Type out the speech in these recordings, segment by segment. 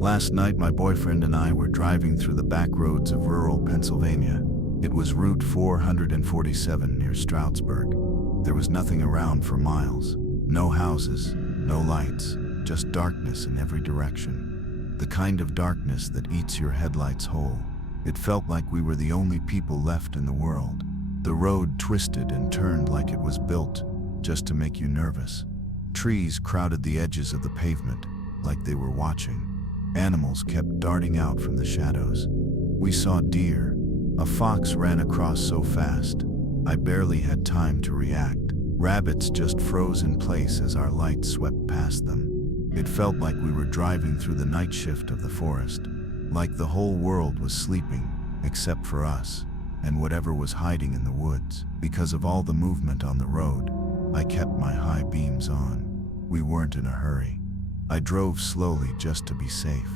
Last night, my boyfriend and I were driving through the back roads of rural Pennsylvania. It was Route 447 near Stroudsburg. There was nothing around for miles. No houses, no lights, just darkness in every direction. The kind of darkness that eats your headlights whole. It felt like we were the only people left in the world. The road twisted and turned like it was built just to make you nervous. Trees crowded the edges of the pavement like they were watching. Animals kept darting out from the shadows. We saw deer. A fox ran across so fast, I barely had time to react. Rabbits just froze in place as our lights swept past them. It felt like we were driving through the night shift of the forest, like the whole world was sleeping, except for us, and whatever was hiding in the woods. Because of all the movement on the road, I kept my high beams on. We weren't in a hurry. I drove slowly just to be safe.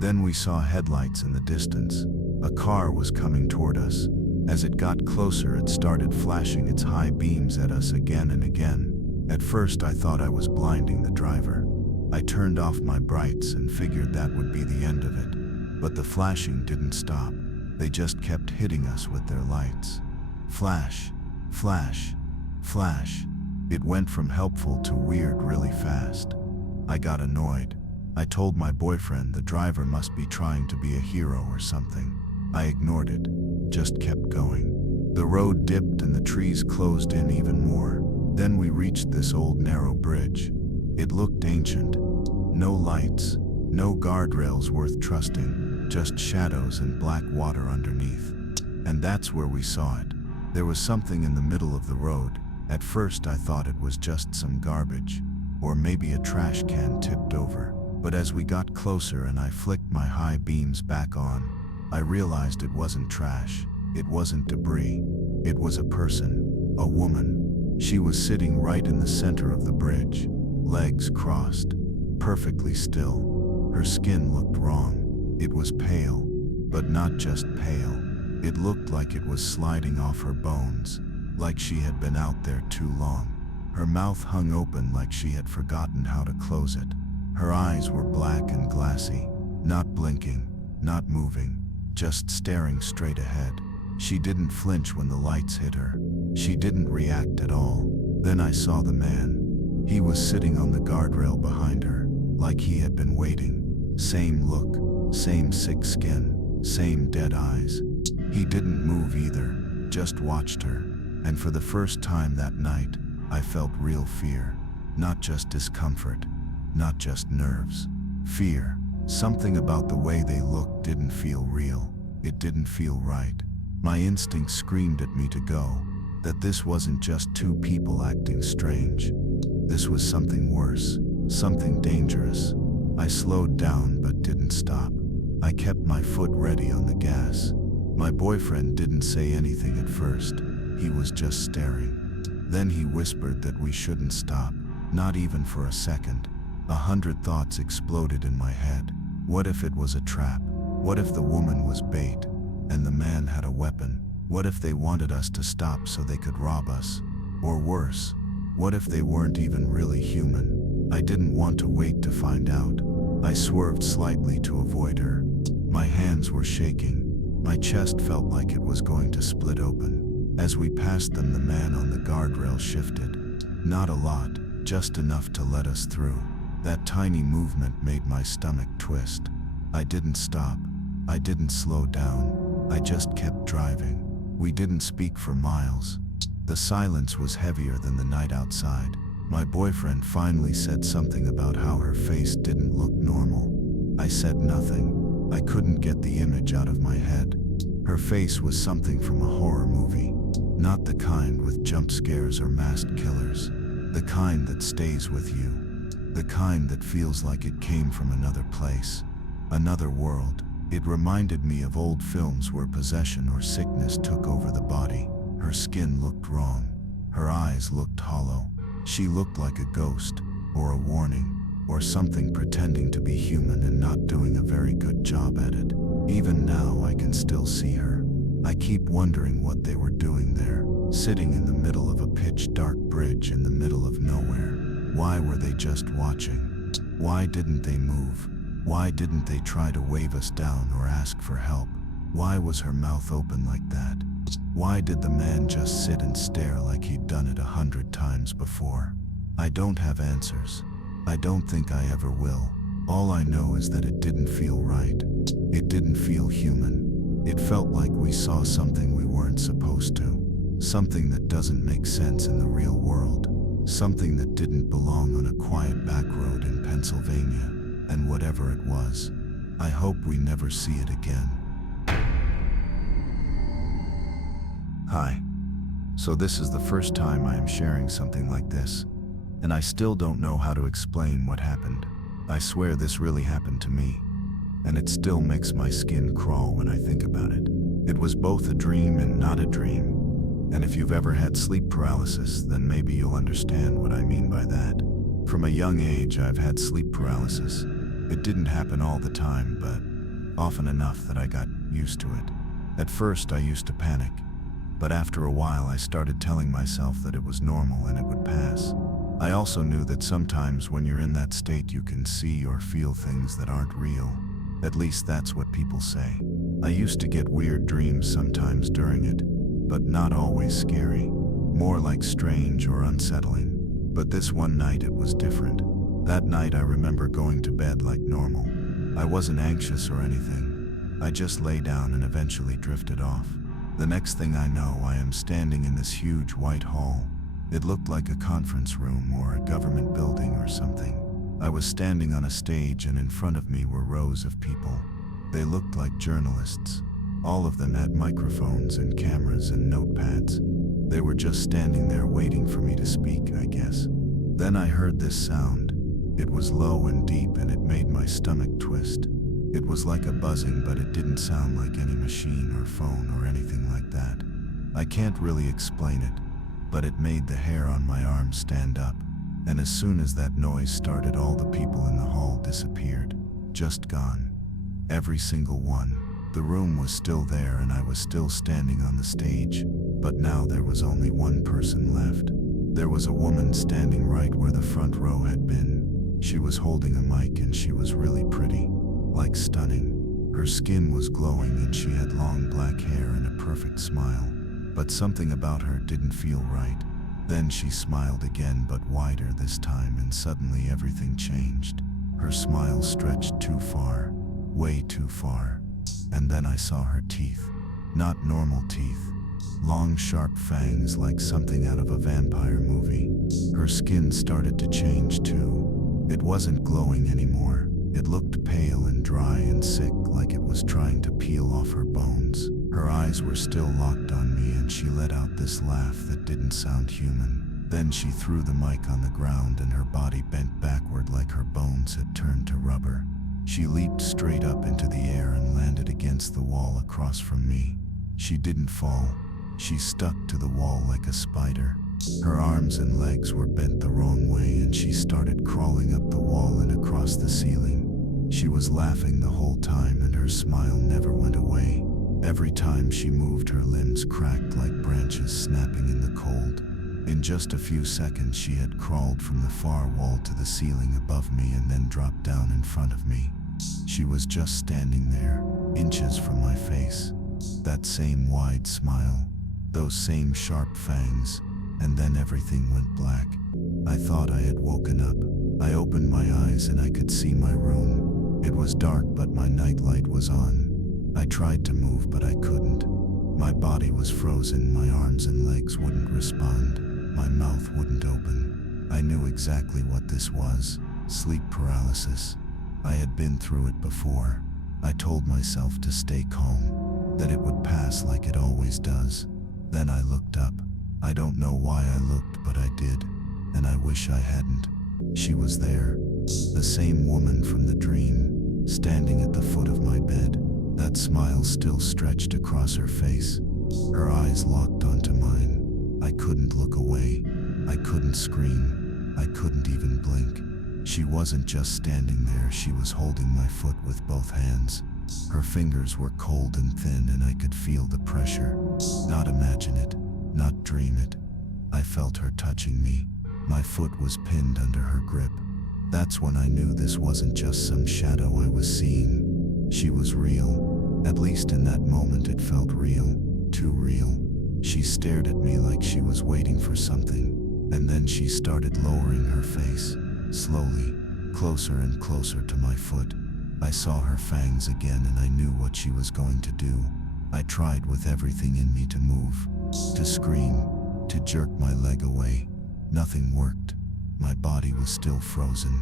Then we saw headlights in the distance. A car was coming toward us. As it got closer, it started flashing its high beams at us again and again. At first, I thought I was blinding the driver. I turned off my brights and figured that would be the end of it. But the flashing didn't stop. They just kept hitting us with their lights. Flash, flash, flash. It went from helpful to weird really fast. I got annoyed. I told my boyfriend the driver must be trying to be a hero or something. I ignored it, just kept going. The road dipped and the trees closed in even more. Then we reached this old narrow bridge. It looked ancient. No lights, no guardrails worth trusting, just shadows and black water underneath. And that's where we saw it. There was something in the middle of the road. At first I thought it was just some garbage, or maybe a trash can tipped over. But as we got closer and I flicked my high beams back on, I realized it wasn't trash, it wasn't debris. It was a person, a woman. She was sitting right in the center of the bridge, legs crossed, perfectly still. Her skin looked wrong. It was pale, but not just pale. It looked like it was sliding off her bones, like she had been out there too long. Her mouth hung open like she had forgotten how to close it. Her eyes were black and glassy, not blinking, not moving, just staring straight ahead. She didn't flinch when the lights hit her. She didn't react at all. Then I saw the man. He was sitting on the guardrail behind her, like he had been waiting. Same look, same sick skin, same dead eyes. He didn't move either, just watched her. And for the first time that night, I felt real fear. Not just discomfort, not just nerves. Fear. Something about the way they looked didn't feel real. It didn't feel right. My instinct screamed at me to go, that this wasn't just two people acting strange. This was something worse, something dangerous. I slowed down but didn't stop. I kept my foot ready on the gas. My boyfriend didn't say anything at first. He was just staring. Then he whispered that we shouldn't stop, not even for a second. 100 thoughts exploded in my head. What if it was a trap? What if the woman was bait, and the man had a weapon? What if they wanted us to stop so they could rob us? Or worse, what if they weren't even really human? I didn't want to wait to find out. I swerved slightly to avoid her. My hands were shaking. My chest felt like it was going to split open. As we passed them, the man on the guardrail shifted. Not a lot, just enough to let us through. That tiny movement made my stomach twist. I didn't stop. I didn't slow down. I just kept driving. We didn't speak for miles. The silence was heavier than the night outside. My boyfriend finally said something about how her face didn't look normal. I said nothing. I couldn't get the image out of my head. Her face was something from a horror movie. Not the kind with jump scares or masked killers. The kind that stays with you. The kind that feels like it came from another place. Another world. It reminded me of old films where possession or sickness took over the body. Her skin looked wrong. Her eyes looked hollow. She looked like a ghost, or a warning, or something pretending to be human and not doing a very good job at it. Even now I can still see her. I keep wondering what they were doing there, sitting in the middle of a pitch-dark bridge in the middle of nowhere. Why were they just watching? Why didn't they move? Why didn't they try to wave us down or ask for help? Why was her mouth open like that? Why did the man just sit and stare like he'd done it 100 times before? I don't have answers. I don't think I ever will. All I know is that it didn't feel right. It didn't feel human. It felt like we saw something we weren't supposed to. Something that doesn't make sense in the real world. Something that didn't belong on a quiet back road in Pennsylvania. And whatever it was, I hope we never see it again. Hi. So this is the first time I am sharing something like this, and I still don't know how to explain what happened. I swear this really happened to me, and it still makes my skin crawl when I think about it. It was both a dream and not a dream, and if you've ever had sleep paralysis, then maybe you'll understand what I mean by that. From a young age, I've had sleep paralysis. It didn't happen all the time, but often enough that I got used to it. At first, I used to panic, but after a while, I started telling myself that it was normal and it would pass. I also knew that sometimes when you're in that state, you can see or feel things that aren't real. At least that's what people say. I used to get weird dreams sometimes during it, but not always scary. More like strange or unsettling. But this one night it was different. That night I remember going to bed like normal. I wasn't anxious or anything. I just lay down and eventually drifted off. The next thing I know, I am standing in this huge white hall. It looked like a conference room or a government building or something. I was standing on a stage and in front of me were rows of people. They looked like journalists. All of them had microphones and cameras and notepads. They were just standing there waiting for me to speak, I guess. Then I heard this sound. It was low and deep and it made my stomach twist. It was like a buzzing, but it didn't sound like any machine or phone or anything like that. I can't really explain it, but it made the hair on my arm stand up. And as soon as that noise started, all the people in the hall disappeared. Just gone. Every single one. The room was still there and I was still standing on the stage, but now there was only one person left. There was a woman standing right where the front row had been. She was holding a mic and she was really pretty, like stunning. Her skin was glowing and she had long black hair and a perfect smile. But something about her didn't feel right. Then she smiled again, but wider this time, and suddenly everything changed. Her smile stretched too far, way too far. And then I saw her teeth. Not normal teeth. Long, sharp fangs like something out of a vampire movie. Her skin started to change too. It wasn't glowing anymore. It looked pale and dry and sick, like it was trying to peel off her bones. Her eyes were still locked on me and she let out this laugh that didn't sound human. Then she threw the mic on the ground and her body bent backward like her bones had turned to rubber. She leaped straight up into the air and landed against the wall across from me. She didn't fall. She stuck to the wall like a spider. Her arms and legs were bent the wrong way and she started crawling up the wall and across the ceiling. She was laughing the whole time and her smile never went away. Every time she moved, her limbs cracked like branches snapping in the cold. In just a few seconds, she had crawled from the far wall to the ceiling above me and then dropped down in front of me. She was just standing there, inches from my face. That same wide smile, those same sharp fangs, and then everything went black. I thought I had woken up. I opened my eyes and I could see my room. It was dark, but my nightlight was on. I tried to move, but I couldn't. My body was frozen, my arms and legs wouldn't respond. My mouth wouldn't open. I knew exactly what this was. Sleep paralysis. I had been through it before. I told myself to stay calm, that it would pass like it always does. Then I looked up. I don't know why I looked, but I did, and I wish I hadn't. She was there, the same woman from the dream, standing at the foot of my bed. That smile still stretched across her face. Her eyes locked onto mine. I couldn't look away. I couldn't scream. I couldn't even blink. She wasn't just standing there, she was holding my foot with both hands. Her fingers were cold and thin and I could feel the pressure. Not imagine it, not dream it. I felt her touching me. My foot was pinned under her grip. That's when I knew this wasn't just some shadow I was seeing. She was real. At least in that moment it felt real. Too real. She stared at me like she was waiting for something. And then she started lowering her face. Slowly. Closer and closer to my foot. I saw her fangs again and I knew what she was going to do. I tried with everything in me to move. To scream. To jerk my leg away. Nothing worked. My body was still frozen.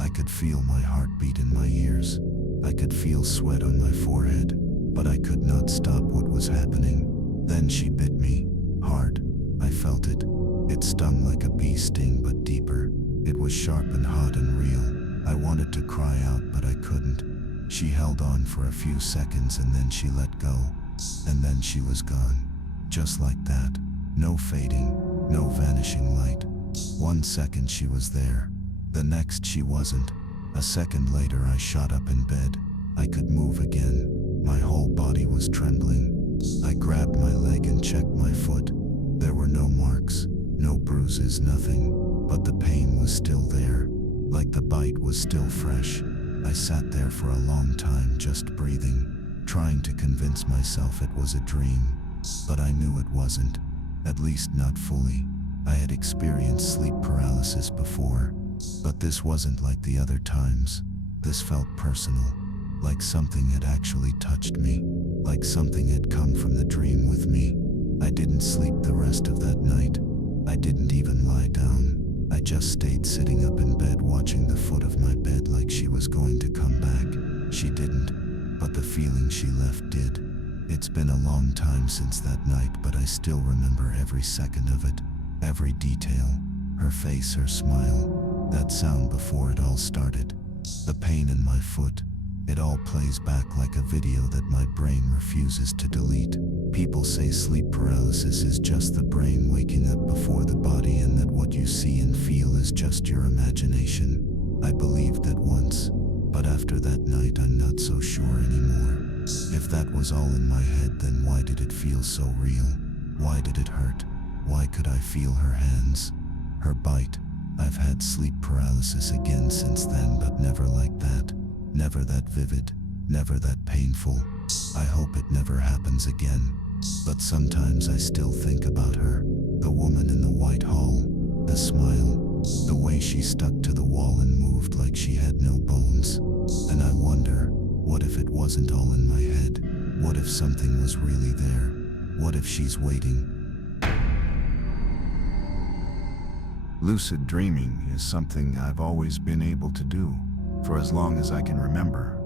I could feel my heartbeat in my ears. I could feel sweat on my forehead. But I could not stop what was happening. Then she bit me. Hard. I felt it. It stung like a bee sting but deeper. It was sharp and hot and real. I wanted to cry out but I couldn't. She held on for a few seconds and then she let go. And then she was gone. Just like that. No fading. No vanishing light. 1 second she was there. The next she wasn't. A second later I shot up in bed. I could move again. My whole body was trembling. I grabbed my leg and checked my foot. There were no marks, no bruises, nothing. But the pain was still there, like the bite was still fresh. I sat there for a long time just breathing, trying to convince myself it was a dream. But I knew it wasn't, at least not fully. I had experienced sleep paralysis before, but this wasn't like the other times. This felt personal, like something had actually touched me, like something had come from the dream with me. I didn't sleep the rest of that night. I didn't even lie down. I just stayed sitting up in bed watching the foot of my bed like she was going to come back. She didn't, but the feeling she left did. It's been a long time since that night, but I still remember every second of it, every detail. Her face, her smile, that sound before it all started, the pain in my foot. It all plays back like a video that my brain refuses to delete. People say sleep paralysis is just the brain waking up before the body and that what you see and feel is just your imagination. I believed that once, but after that night I'm not so sure anymore. If that was all in my head, then why did it feel so real? Why did it hurt? Why could I feel her hands? Her bite? I've had sleep paralysis again since then, but never like that. Never that vivid, never that painful. I hope it never happens again. But sometimes I still think about her, the woman in the white hall, the smile, the way she stuck to the wall and moved like she had no bones. And I wonder, what if it wasn't all in my head? What if something was really there? What if she's waiting? Lucid dreaming is something I've always been able to do. For as long as I can remember,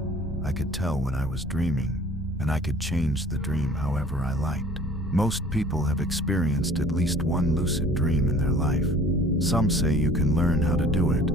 I could tell when I was dreaming, and I could change the dream however I liked. Most people have experienced at least one lucid dream in their life. Some say you can learn how to do it,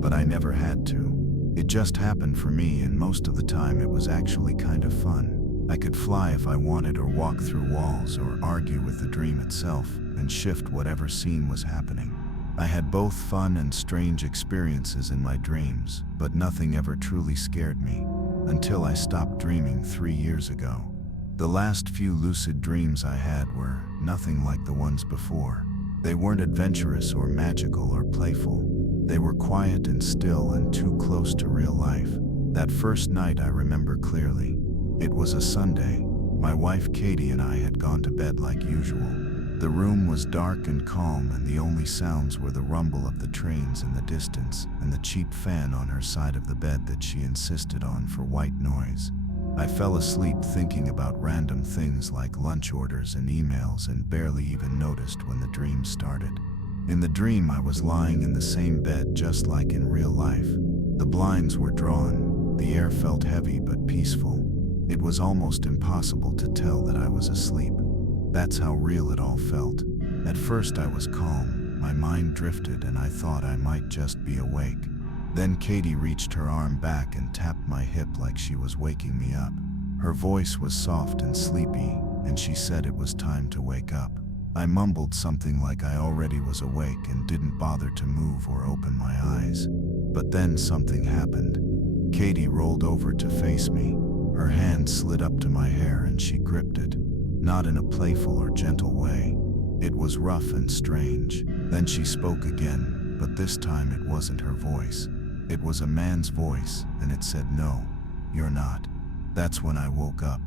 but I never had to. It just happened for me, and most of the time it was actually kind of fun. I could fly if I wanted, or walk through walls, or argue with the dream itself, and shift whatever scene was happening. I had both fun and strange experiences in my dreams, but nothing ever truly scared me, until I stopped dreaming 3 years ago. The last few lucid dreams I had were nothing like the ones before. They weren't adventurous or magical or playful. They were quiet and still and too close to real life. That first night I remember clearly. It was a Sunday. My wife Katie and I had gone to bed like usual. The room was dark and calm, and the only sounds were the rumble of the trains in the distance and the cheap fan on her side of the bed that she insisted on for white noise. I fell asleep thinking about random things like lunch orders and emails, and barely even noticed when the dream started. In the dream I was lying in the same bed just like in real life. The blinds were drawn, the air felt heavy but peaceful. It was almost impossible to tell that I was asleep. That's how real it all felt. At first I was calm, my mind drifted, and I thought I might just be awake. Then Katie reached her arm back and tapped my hip like she was waking me up. Her voice was soft and sleepy, and she said it was time to wake up. I mumbled something like I already was awake and didn't bother to move or open my eyes. But then something happened. Katie rolled over to face me. Her hand slid up to my hair and she gripped it. Not in a playful or gentle way. It was rough and strange. Then she spoke again, but this time it wasn't her voice. It was a man's voice, and it said, "No, you're not." That's when I woke up.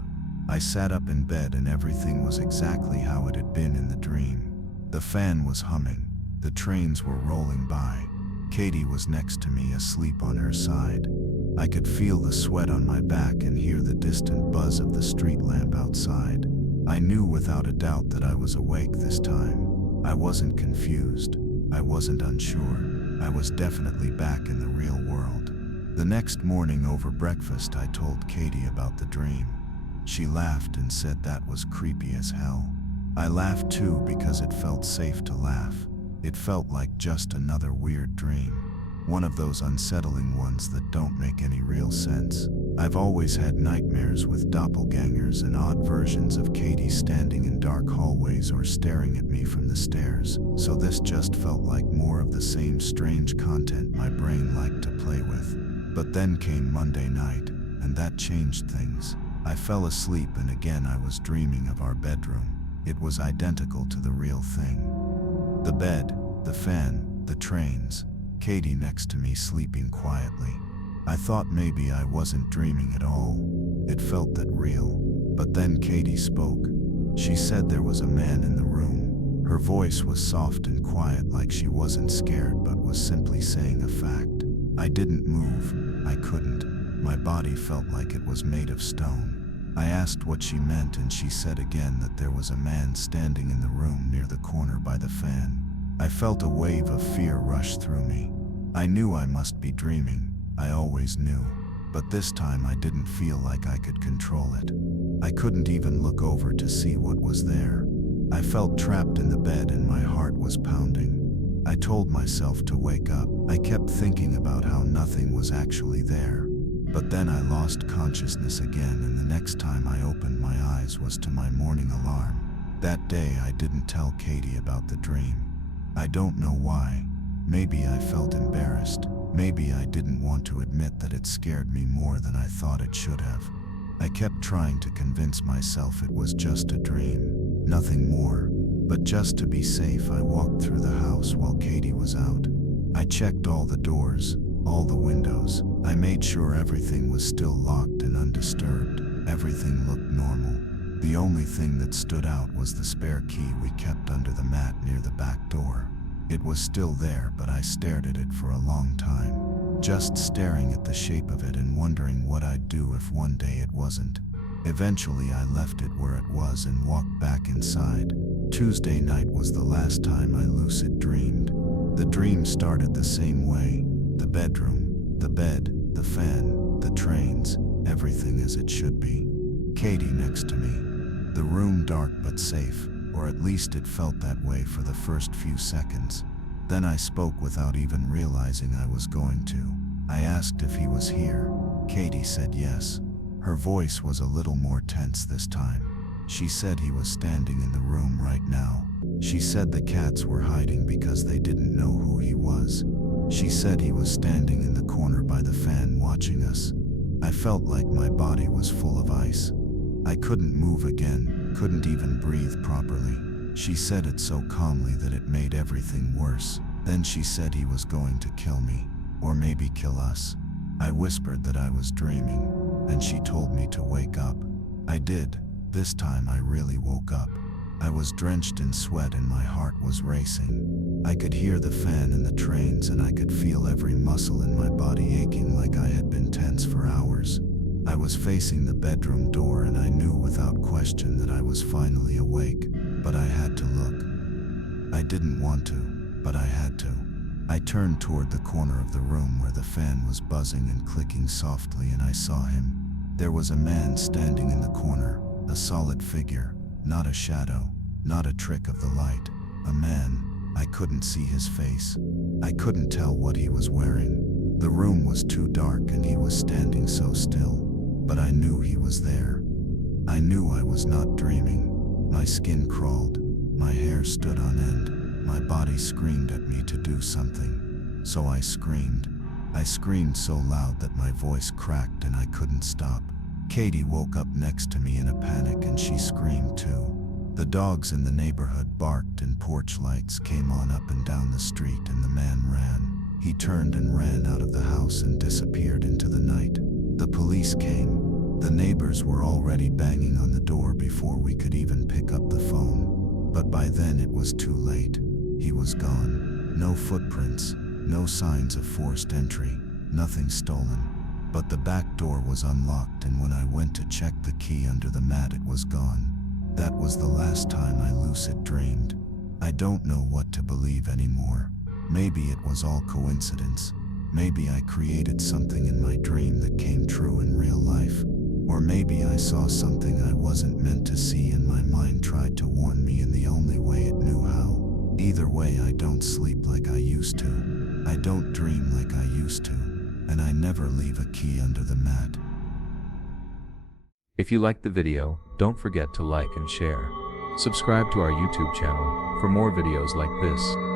I sat up in bed and everything was exactly how it had been in the dream. The fan was humming. The trains were rolling by. Katie was next to me, asleep on her side. I could feel the sweat on my back and hear the distant buzz of the street lamp outside. I knew without a doubt that I was awake this time. I wasn't confused. I wasn't unsure. I was definitely back in the real world. The next morning over breakfast, I told Katie about the dream. She laughed and said that was creepy as hell. I laughed too because it felt safe to laugh. It felt like just another weird dream. One of those unsettling ones that don't make any real sense. I've always had nightmares with doppelgangers and odd versions of Katie standing in dark hallways or staring at me from the stairs, so this just felt like more of the same strange content my brain liked to play with. But then came Monday night, and that changed things. I fell asleep and again I was dreaming of our bedroom. It was identical to the real thing. The bed, the fan, the trains, Katie next to me sleeping quietly. I thought maybe I wasn't dreaming at all. It felt that real. But then Katie spoke. She said there was a man in the room. Her voice was soft and quiet, like she wasn't scared but was simply saying a fact. I didn't move. I couldn't. My body felt like it was made of stone. I asked what she meant and she said again that there was a man standing in the room near the corner by the fan. I felt a wave of fear rush through me. I knew I must be dreaming. I always knew. But this time I didn't feel like I could control it. I couldn't even look over to see what was there. I felt trapped in the bed and my heart was pounding. I told myself to wake up. I kept thinking about how nothing was actually there. But then I lost consciousness again, and the next time I opened my eyes was to my morning alarm. That day I didn't tell Katie about the dream. I don't know why. Maybe I felt embarrassed. Maybe I didn't want to admit that it scared me more than I thought it should have. I kept trying to convince myself it was just a dream, nothing more. But just to be safe, I walked through the house while Katie was out. I checked all the doors, all the windows. I made sure everything was still locked and undisturbed. Everything looked normal. The only thing that stood out was the spare key we kept under the mat near the back door. It was still there, but I stared at it for a long time, just staring at the shape of it and wondering what I'd do if one day it wasn't. Eventually I left it where it was and walked back inside. Tuesday night was the last time I lucid dreamed. The dream started the same way. The bedroom, the bed, the fan, the trains, everything as it should be. Katie next to me. The room dark but safe, or at least it felt that way for the first few seconds. Then I spoke without even realizing I was going to. I asked if he was here. Katie said yes. Her voice was a little more tense this time. She said he was standing in the room right now. She said the cats were hiding because they didn't know who he was. She said he was standing in the corner by the fan watching us. I felt like my body was full of ice. I couldn't move again, couldn't even breathe properly. She said it so calmly that it made everything worse. Then she said he was going to kill me, or maybe kill us. I whispered that I was dreaming, and she told me to wake up. I did. This time I really woke up. I was drenched in sweat and my heart was racing. I could hear the fan and the trains, and I could feel every muscle in my body aching like I had been tense for hours. I was facing the bedroom door and I knew without question that I was finally awake, but I had to look. I didn't want to, but I had to. I turned toward the corner of the room where the fan was buzzing and clicking softly, and I saw him. There was a man standing in the corner, a solid figure, not a shadow, not a trick of the light. A man. I couldn't see his face. I couldn't tell what he was wearing. The room was too dark and he was standing so still. But I knew he was there. I knew I was not dreaming. My skin crawled. My hair stood on end. My body screamed at me to do something. So I screamed. I screamed so loud that my voice cracked and I couldn't stop. Katie woke up next to me in a panic and she screamed too. The dogs in the neighborhood barked and porch lights came on up and down the street, and the man ran. He turned and ran out of the house and disappeared into the night. The police came. The neighbors were already banging on the door before we could even pick up the phone. But by then it was too late. He was gone. No footprints, no signs of forced entry, nothing stolen. But the back door was unlocked, and when I went to check the key under the mat, it was gone. That was the last time I lucid dreamed. I don't know what to believe anymore. Maybe it was all coincidence. Maybe I created something in my dream that came true in real life. Or maybe I saw something I wasn't meant to see and my mind tried to warn me in the only way it knew how. Either way, I don't sleep like I used to. I don't dream like I used to. And I never leave a key under the mat. If you liked the video, don't forget to like and share. Subscribe to our YouTube channel for more videos like this.